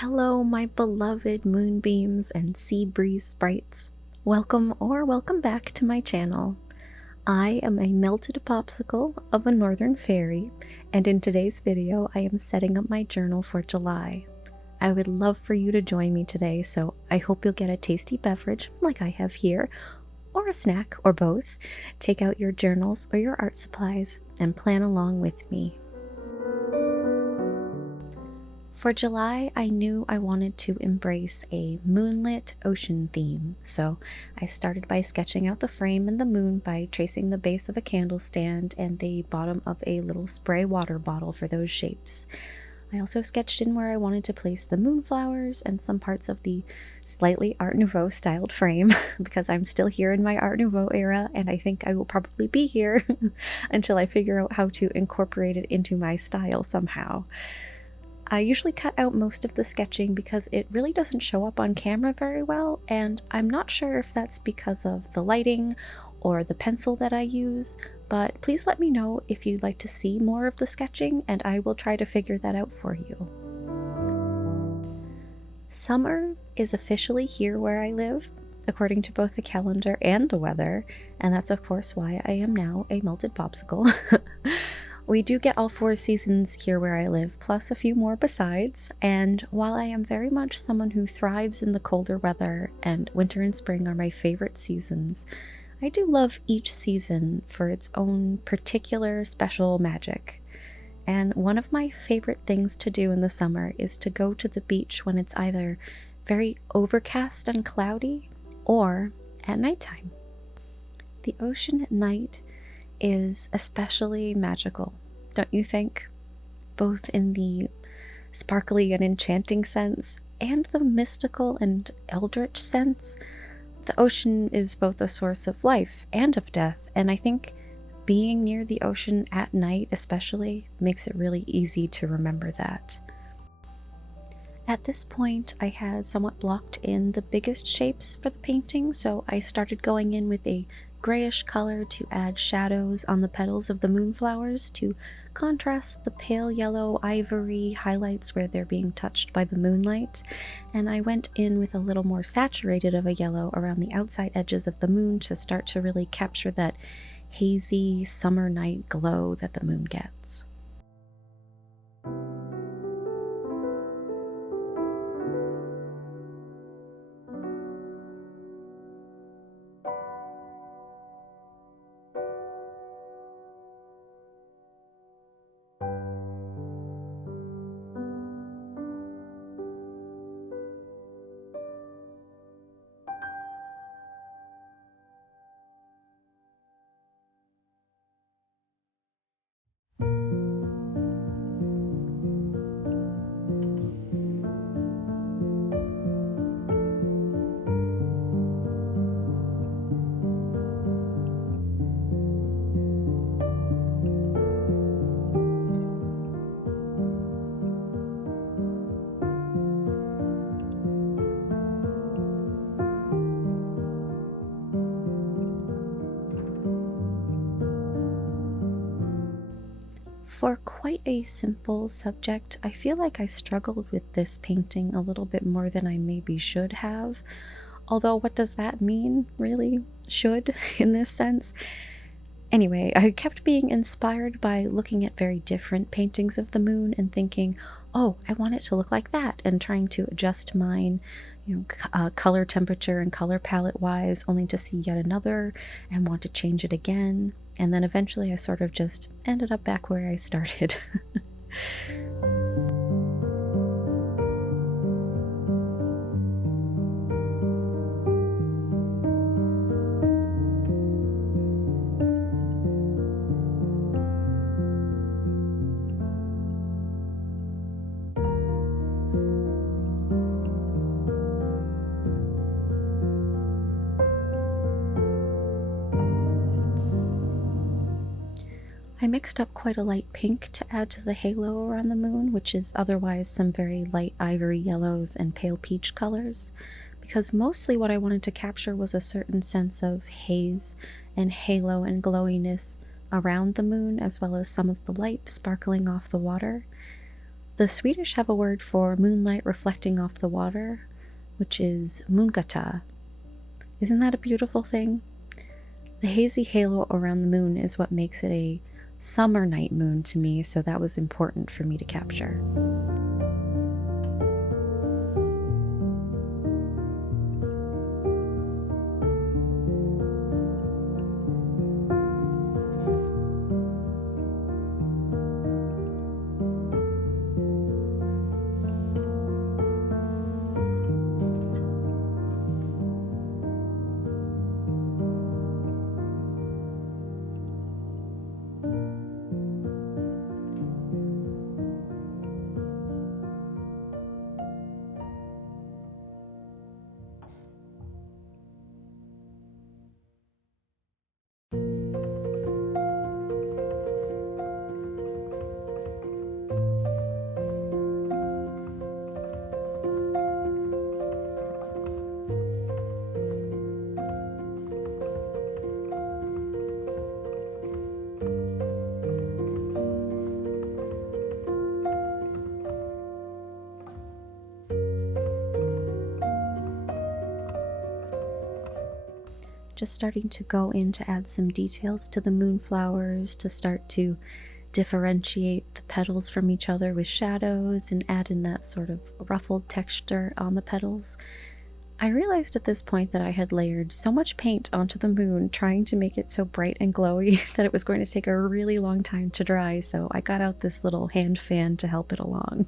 Hello, my beloved moonbeams and sea breeze sprites. Welcome or welcome back to my channel. I am a melted popsicle of a northern fairy, and in today's video I am setting up my journal for July. I would love for you to join me today, so I hope you'll get a tasty beverage like I have here, or a snack, or both. Take out your journals or your art supplies and plan along with me. For July, I knew I wanted to embrace a moonlit ocean theme, so I started by sketching out the frame and the moon by tracing the base of a candle stand and the bottom of a little spray water bottle for those shapes. I also sketched in where I wanted to place the moonflowers and some parts of the slightly Art Nouveau styled frame because I'm still here in my Art Nouveau era, and I think I will probably be here until I figure out how to incorporate it into my style somehow. I usually cut out most of the sketching because it really doesn't show up on camera very well, and I'm not sure if that's because of the lighting or the pencil that I use, but please let me know if you'd like to see more of the sketching and I will try to figure that out for you. Summer is officially here where I live, according to both the calendar and the weather, and that's of course why I am now a melted popsicle. We do get all 4 seasons here where I live, plus a few more besides, and while I am very much someone who thrives in the colder weather, and winter and spring are my favorite seasons, I do love each season for its own particular special magic. And one of my favorite things to do in the summer is to go to the beach when it's either very overcast and cloudy, or at nighttime. The ocean at night is especially magical, don't you think? Both in the sparkly and enchanting sense and the mystical and eldritch sense. The ocean is both a source of life and of death, and I think being near the ocean at night especially makes it really easy to remember that. At this point, I had somewhat blocked in the biggest shapes for the painting, so I started going in with a grayish color to add shadows on the petals of the moonflowers to contrast the pale yellow ivory highlights where they're being touched by the moonlight, and I went in with a little more saturated of a yellow around the outside edges of the moon to start to really capture that hazy summer night glow that the moon gets. For quite a simple subject, I feel like I struggled with this painting a little bit more than I maybe should have. Although, what does that mean, really? Should, in this sense? Anyway, I kept being inspired by looking at very different paintings of the moon and thinking, oh, I want it to look like that, and trying to adjust mine, color temperature and color palette wise, only to see yet another and want to change it again. And then eventually I sort of just ended up back where I started. I mixed up quite a light pink to add to the halo around the moon, which is otherwise some very light ivory yellows and pale peach colors, because mostly what I wanted to capture was a certain sense of haze and halo and glowiness around the moon, as well as some of the light sparkling off the water. The Swedish have a word for moonlight reflecting off the water, which is moonlight. Isn't that a beautiful thing? The hazy halo around the moon is what makes it a summer night moon to me, so that was important for me to capture. Just starting to go in to add some details to the moonflowers, to start to differentiate the petals from each other with shadows and add in that sort of ruffled texture on the petals. I realized at this point that I had layered so much paint onto the moon, trying to make it so bright and glowy, that it was going to take a really long time to dry, so I got out this little hand fan to help it along.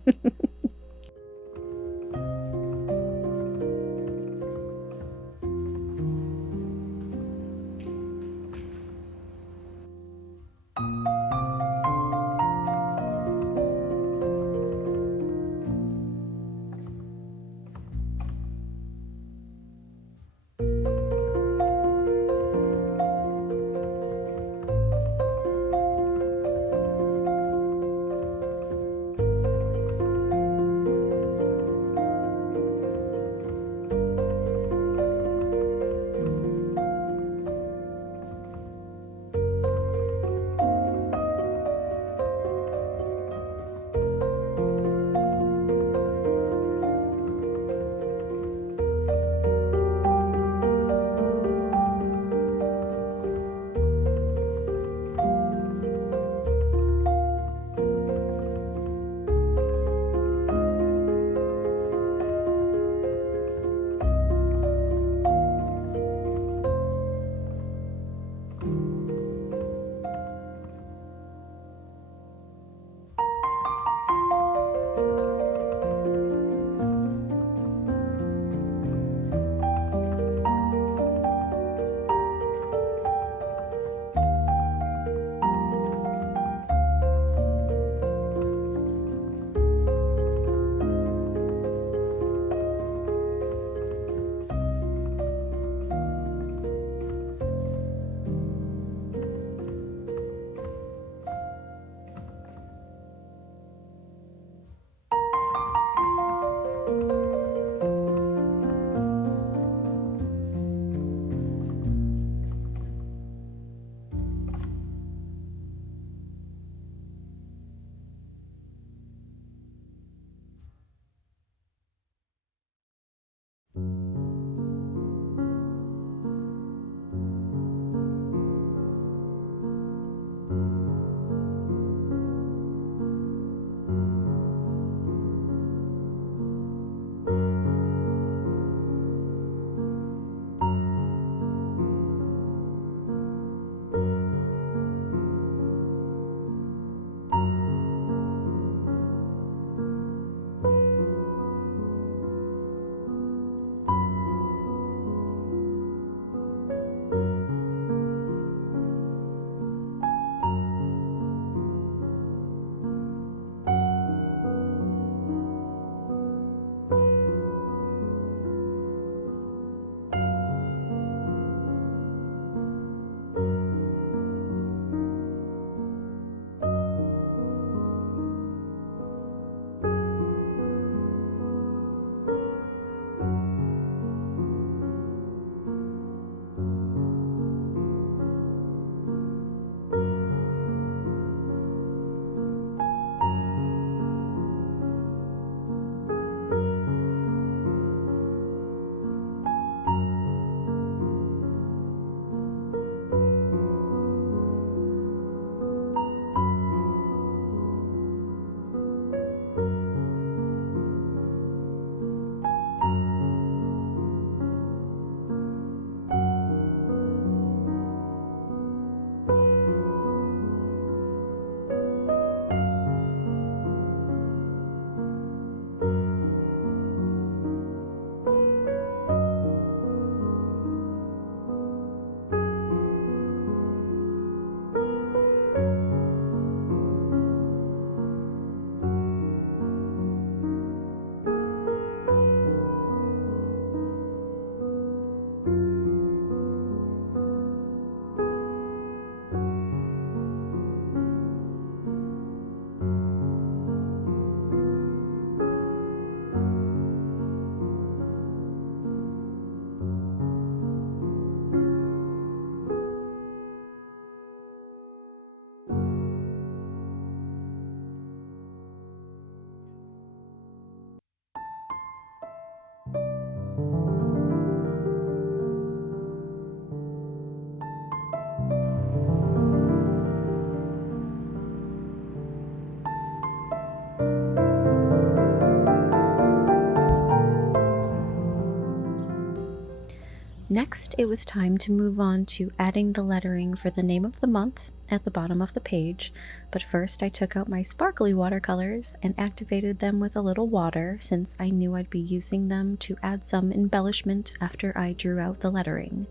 Next, it was time to move on to adding the lettering for the name of the month at the bottom of the page, but first I took out my sparkly watercolors and activated them with a little water since I knew I'd be using them to add some embellishment after I drew out the lettering.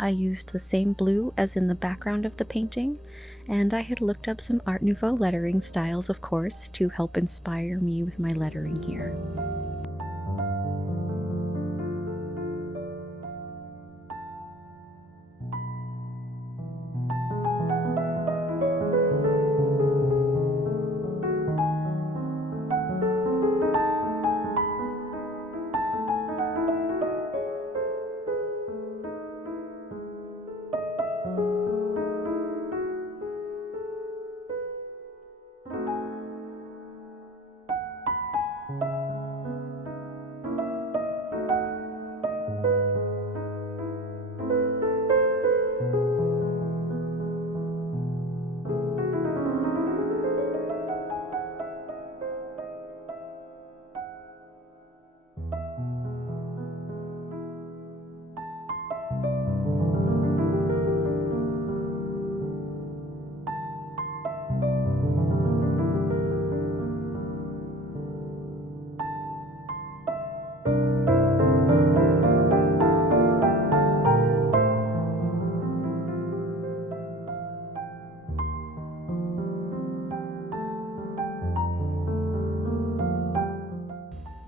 I used the same blue as in the background of the painting, and I had looked up some Art Nouveau lettering styles, of course, to help inspire me with my lettering here.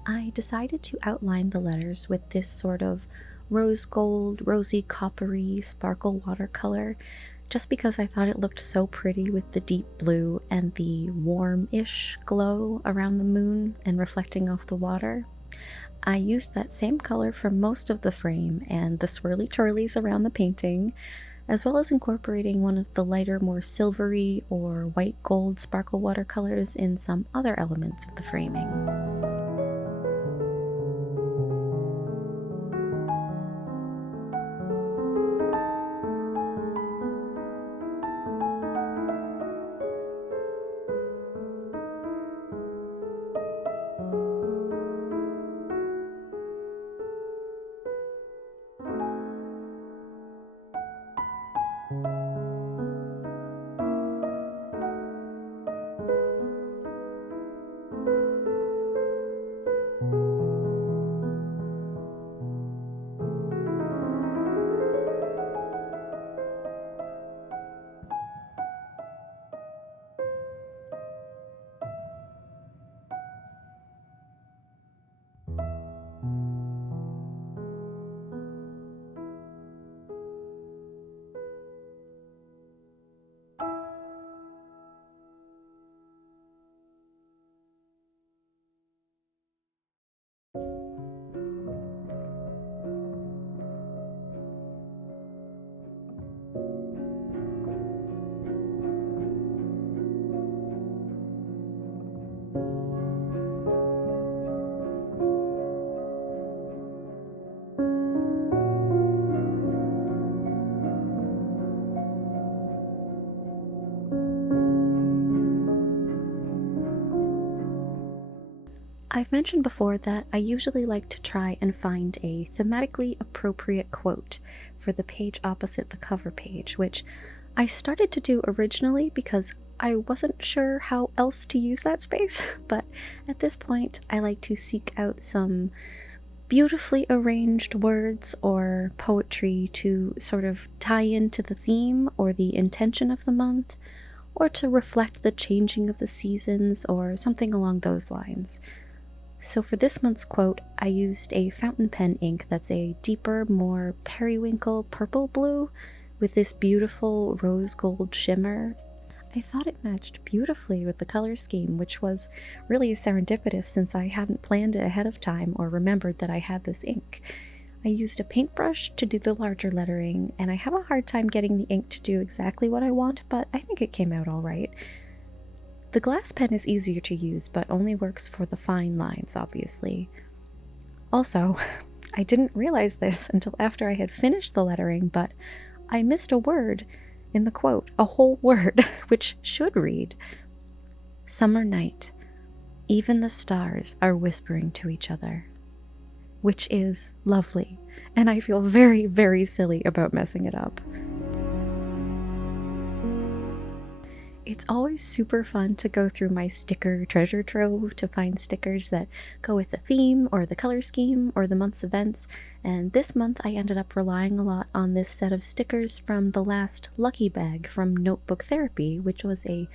I decided to outline the letters with this sort of rose gold, rosy coppery sparkle watercolor, just because I thought it looked so pretty with the deep blue and the warm-ish glow around the moon and reflecting off the water. I used that same color for most of the frame and the swirly twirlies around the painting, as well as incorporating one of the lighter, more silvery or white gold sparkle watercolors in some other elements of the framing. I've mentioned before that I usually like to try and find a thematically appropriate quote for the page opposite the cover page, which I started to do originally because I wasn't sure how else to use that space, but at this point I like to seek out some beautifully arranged words or poetry to sort of tie into the theme or the intention of the month, or to reflect the changing of the seasons or something along those lines. So for this month's quote, I used a fountain pen ink that's a deeper, more periwinkle purple blue with this beautiful rose gold shimmer. I thought it matched beautifully with the color scheme, which was really serendipitous since I hadn't planned it ahead of time or remembered that I had this ink. I used a paintbrush to do the larger lettering, and I have a hard time getting the ink to do exactly what I want, but I think it came out all right. The glass pen is easier to use, but only works for the fine lines, obviously. Also, I didn't realize this until after I had finished the lettering, but I missed a word in the quote, a whole word, which should read, "Summer night, even the stars are whispering to each other." which is lovely, and I feel very, very silly about messing it up. It's always super fun to go through my sticker treasure trove to find stickers that go with the theme or the color scheme or the month's events, and this month I ended up relying a lot on this set of stickers from the last Lucky Bag from Notebook Therapy, which was a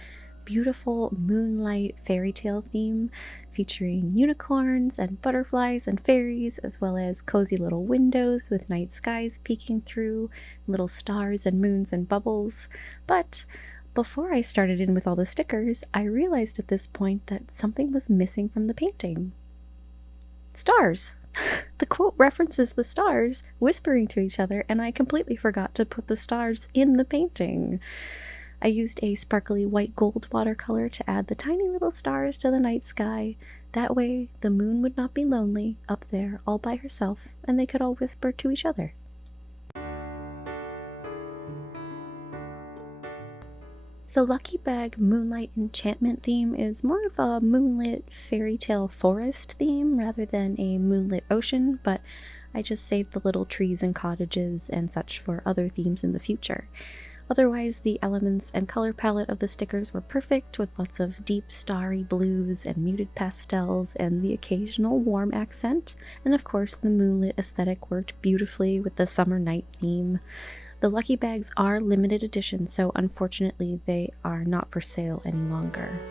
beautiful moonlight fairy tale theme featuring unicorns and butterflies and fairies, as well as cozy little windows with night skies peeking through, little stars and moons and bubbles. But before I started in with all the stickers, I realized at this point that something was missing from the painting. Stars! The quote references the stars whispering to each other, and I completely forgot to put the stars in the painting. I used a sparkly white gold watercolor to add the tiny little stars to the night sky. That way, the moon would not be lonely up there all by herself, and they could all whisper to each other. The Lucky Bag Moonlight Enchantment theme is more of a moonlit fairy tale forest theme rather than a moonlit ocean, but I just saved the little trees and cottages and such for other themes in the future. Otherwise, the elements and color palette of the stickers were perfect, with lots of deep starry blues and muted pastels and the occasional warm accent, and of course the moonlit aesthetic worked beautifully with the summer night theme. The Lucky Bags are limited edition, so unfortunately they are not for sale any longer.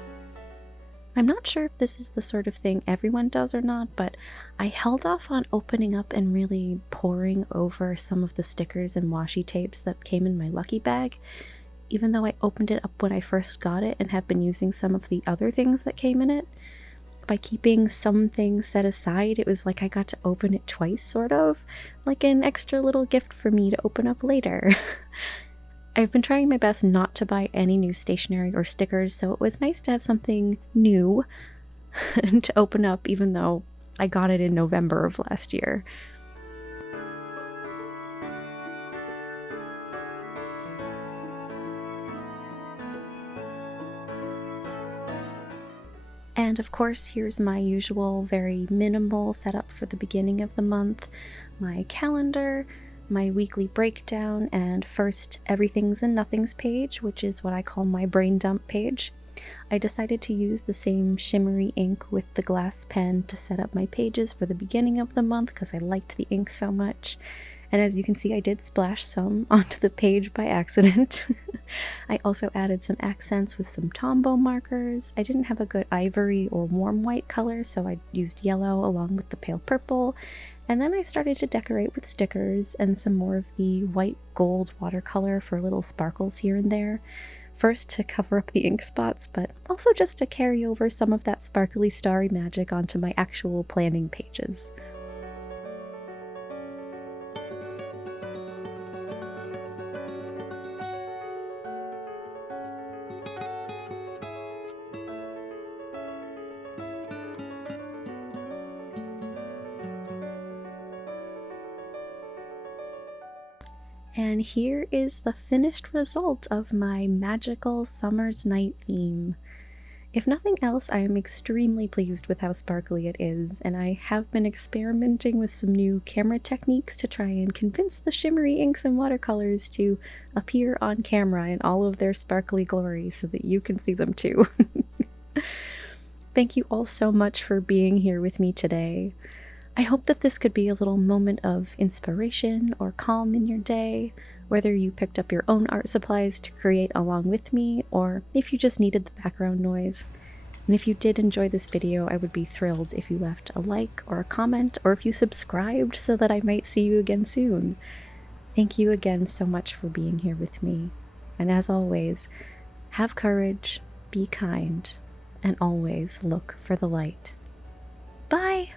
I'm not sure if this is the sort of thing everyone does or not, but I held off on opening up and really poring over some of the stickers and washi tapes that came in my Lucky Bag, even though I opened it up when I first got it and have been using some of the other things that came in it. By keeping some things set aside, it was like I got to open it twice, sort of, like an extra little gift for me to open up later. I've been trying my best not to buy any new stationery or stickers, so it was nice to have something new to open up, even though I got it in November of last year. And of course, here's my usual very minimal setup for the beginning of the month, my calendar, my weekly breakdown, and first everything's and nothings page, which is what I call my brain dump page. I decided to use the same shimmery ink with the glass pen to set up my pages for the beginning of the month because I liked the ink so much. And as you can see, I did splash some onto the page by accident. I also added some accents with some Tombow markers. I didn't have a good ivory or warm white color, so I used yellow along with the pale purple. And then I started to decorate with stickers and some more of the white gold watercolor for little sparkles here and there. First to cover up the ink spots, but also just to carry over some of that sparkly starry magic onto my actual planning pages. And here is the finished result of my magical summer's night theme. If nothing else, I am extremely pleased with how sparkly it is, and I have been experimenting with some new camera techniques to try and convince the shimmery inks and watercolors to appear on camera in all of their sparkly glory so that you can see them too. Thank you all so much for being here with me today. I hope that this could be a little moment of inspiration or calm in your day, whether you picked up your own art supplies to create along with me, or if you just needed the background noise. And if you did enjoy this video, I would be thrilled if you left a like or a comment, or if you subscribed so that I might see you again soon. Thank you again so much for being here with me. And as always, have courage, be kind, and always look for the light. Bye!